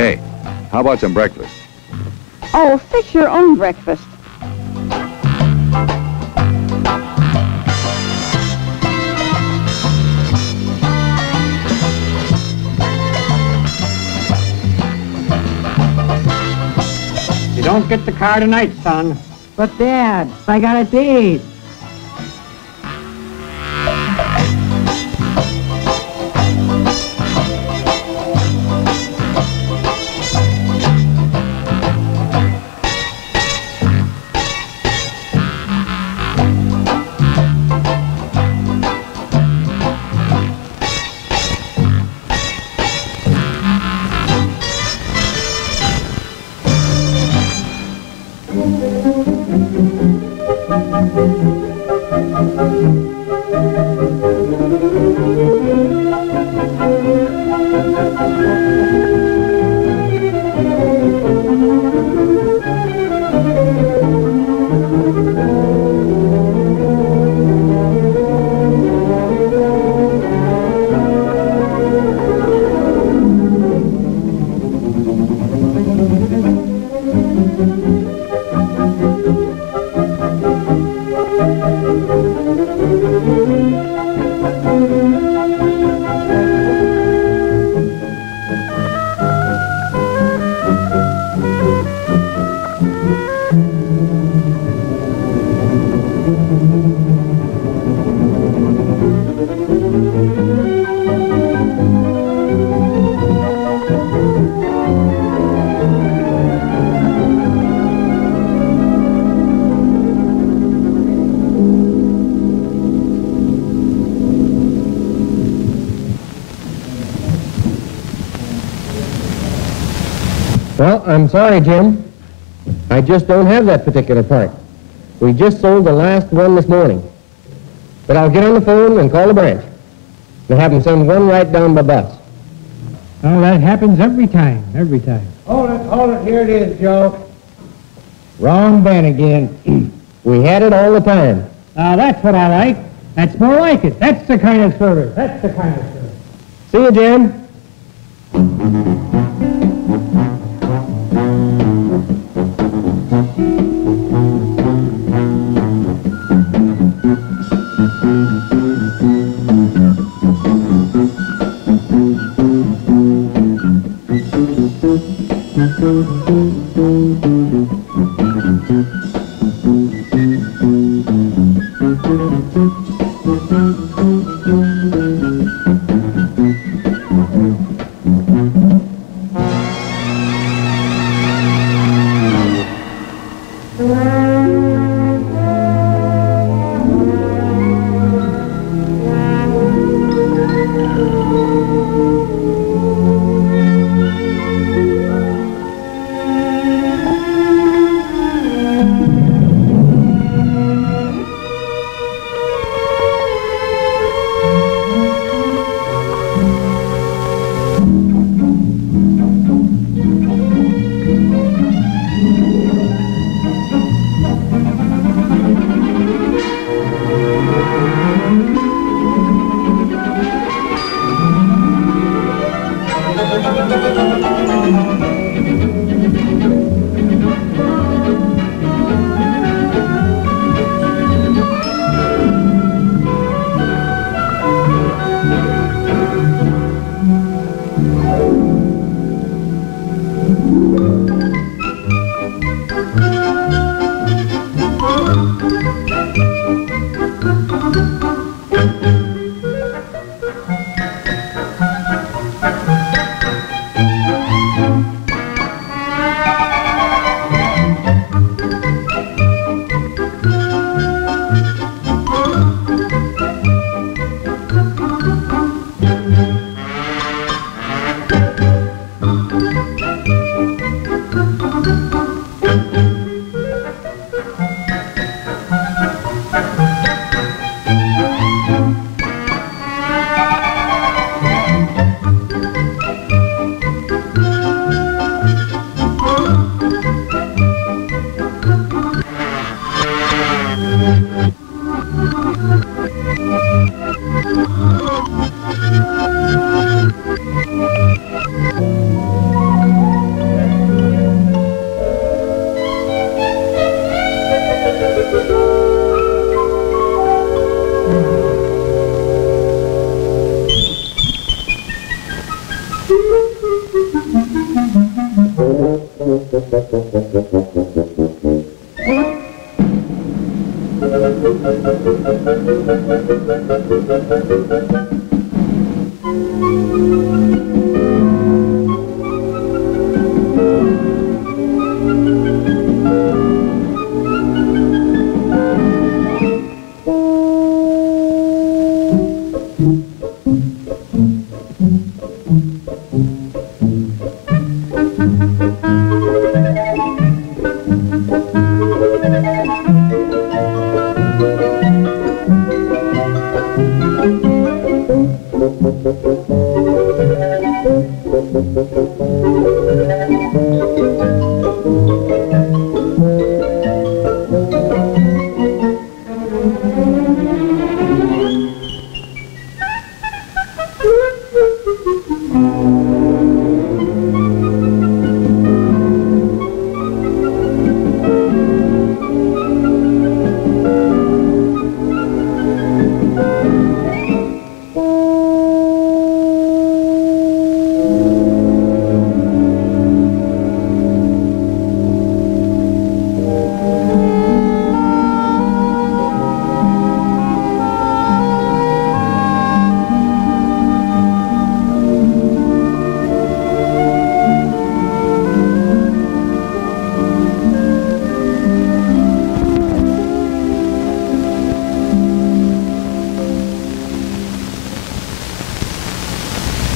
Hey, how about some breakfast? Oh, fix your own breakfast. You don't get the car tonight, son. But, Dad, I got a date. Well, I'm sorry, Jim. I just don't have that particular part. We just sold the last one this morning. But I'll get on the phone and call the branch. And have them send one right down by bus. Oh, that happens every time. Hold it. Here it is, Joe. Wrong Ben again. We had it all the time. That's what I like. That's more like it. That's the kind of service. See you, Jim.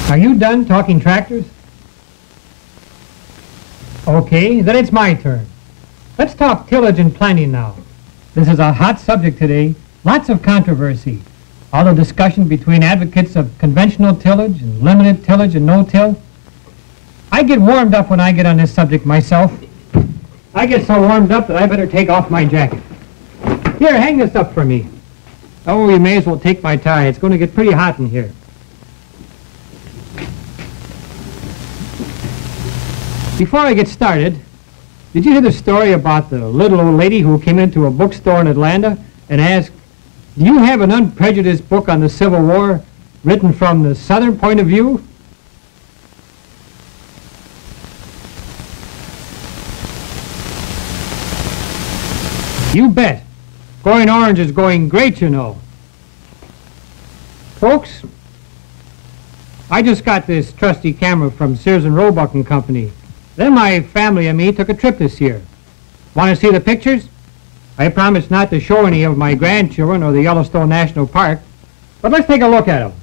Are you done talking tractors? Okay, then it's my turn. Let's talk tillage and planting now. This is a hot subject today. Lots of controversy. All the discussion between advocates of conventional tillage and limited tillage and no-till. I get warmed up when I get on this subject myself. I get so warmed up that I better take off my jacket. Here, hang this up for me. Oh, you may as well take my tie. It's going to get pretty hot in here. Before I get started, did you hear the story about the little old lady who came into a bookstore in Atlanta and asked, "Do you have an unprejudiced book on the Civil War written from the Southern point of view?" You bet. Going orange is going great, you know. Folks, I just got this trusty camera from Sears and Roebuck and Company. Then my family and me took a trip this year. Want to see the pictures? I promise not to show any of my grandchildren or the Yellowstone National Park, but let's take a look at them.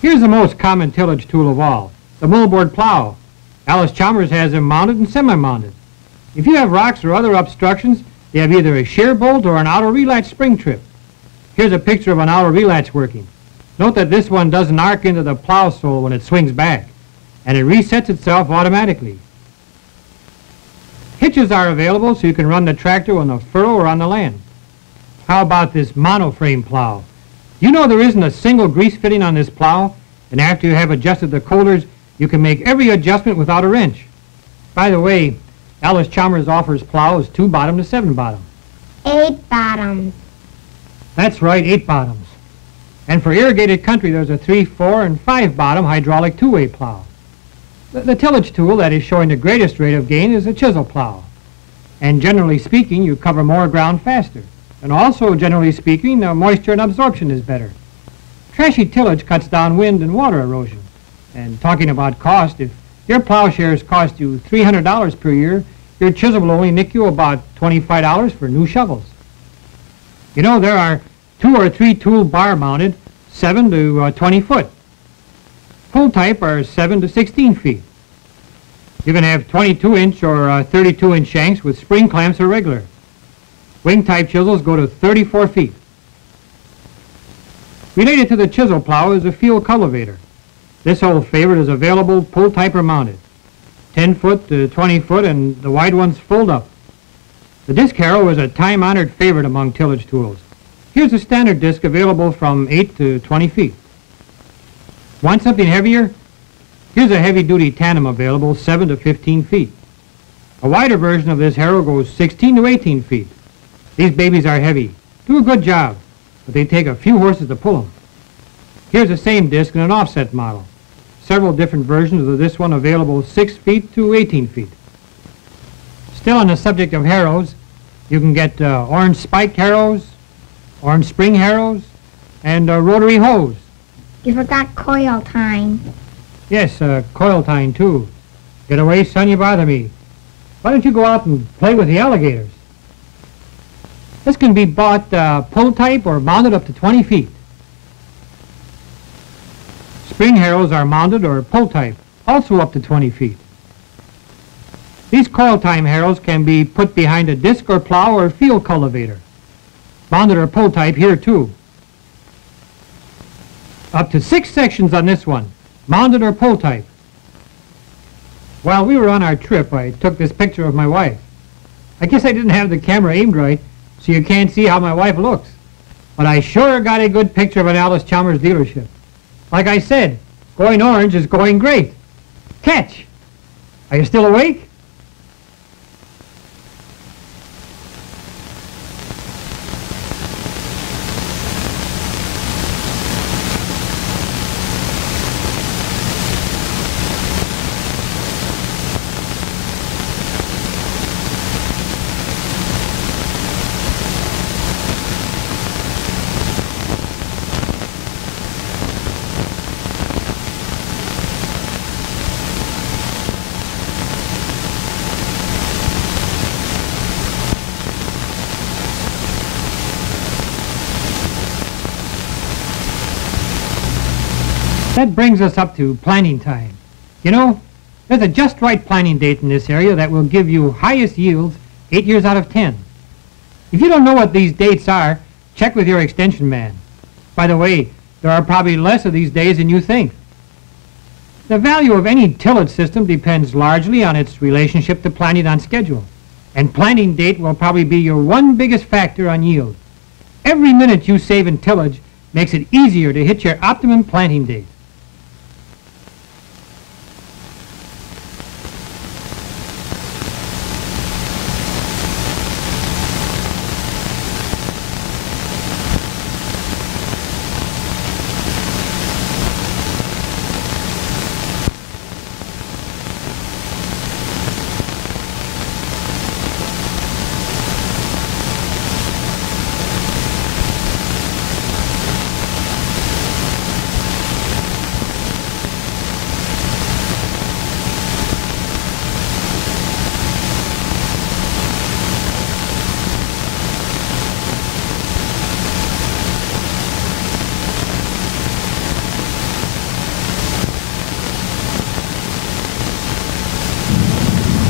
Here's the most common tillage tool of all, the moldboard plow. Allis Chalmers has them mounted and semi-mounted. If you have rocks or other obstructions, they have either a shear bolt or an outer relatch spring trip. Here's a picture of an outer relatch working. Note that this one doesn't arc into the plow sole when it swings back, and it resets itself automatically. Hitches are available so you can run the tractor on the furrow or on the land. How about this monoframe plow? You know there isn't a single grease fitting on this plow, and after you have adjusted the coulters, you can make every adjustment without a wrench. By the way, Allis Chalmers offers plows 2 bottom to 7 bottom. 8 bottoms. That's right, 8 bottoms. And for irrigated country, there's a 3, 4, and 5 bottom hydraulic 2-way plow. The tillage tool that is showing the greatest rate of gain is a chisel plow. And generally speaking, you cover more ground faster. And also, generally speaking, the moisture and absorption is better. Trashy tillage cuts down wind and water erosion. And talking about cost, if your plowshares cost you $300 per year, your chisel will only nick you about $25 for new shovels. You know, there are 2 or 3 tool bar mounted, 7 to 20 foot. Pull type are 7 to 16 feet. You can have 22-inch or 32-inch shanks with spring clamps or regular. Wing type chisels go to 34 feet. Related to the chisel plow is a field cultivator. This old favorite is available pull type or mounted. 10 foot to 20 foot, and the wide ones fold up. The disc harrow is a time-honored favorite among tillage tools. Here's a standard disc available from 8 to 20 feet. Want something heavier? Here's a heavy-duty tandem available, 7 to 15 feet. A wider version of this harrow goes 16 to 18 feet. These babies are heavy, do a good job, but they take a few horses to pull them. Here's the same disc in an offset model. Several different versions of this one available 6 feet to 18 feet. Still on the subject of harrows, you can get orange spike harrows, orange spring harrows, and rotary hoes. You forgot coil tying. Yes, coil tying too. Get away, son, you bother me. Why don't you go out and play with the alligators? This can be bought pull type or mounted up to 20 feet. Spring harrows are mounted or pull type, also up to 20 feet. These coil time harrows can be put behind a disc or plow or field cultivator. Mounted or pull type here too. Up to 6 sections on this one, mounted or pull type. While we were on our trip, I took this picture of my wife. I guess I didn't have the camera aimed right, so you can't see how my wife looks. But I sure got a good picture of an Allis Chalmers dealership. Like I said, going orange is going great. Catch! Are you still awake? That brings us up to planting time. You know, There's a just right planting date in this area that will give you highest yields 8 years out of 10. If you don't know what these dates are, check with your extension man. By the way, there are probably less of these days than you think. The value of any tillage system depends largely on its relationship to planting on schedule. And planting date will probably be your one biggest factor on yield. Every minute you save in tillage makes it easier to hit your optimum planting date.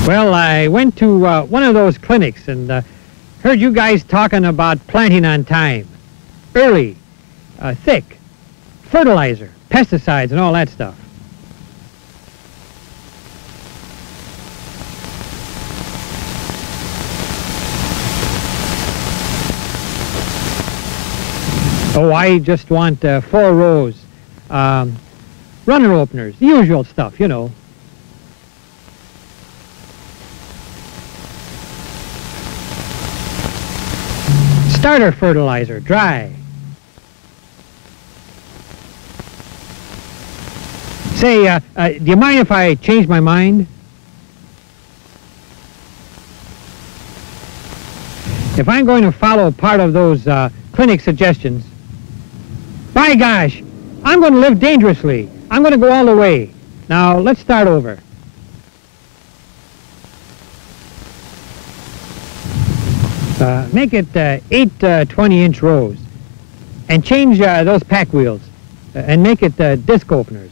Well, I went to one of those clinics and heard you guys talking about planting on time, early, thick, fertilizer, pesticides, and all that stuff. Oh, I just want 4 rows, runner openers, the usual stuff, you know. Starter fertilizer, dry. Say, do you mind if I change my mind? If I'm going to follow part of those clinic suggestions, by gosh, I'm going to live dangerously. I'm going to go all the way. Now, let's start over. Make it 8 20-inch rows, and change those pack wheels, and make it disc openers.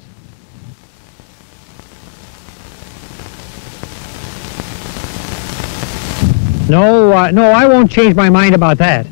No, I won't change my mind about that.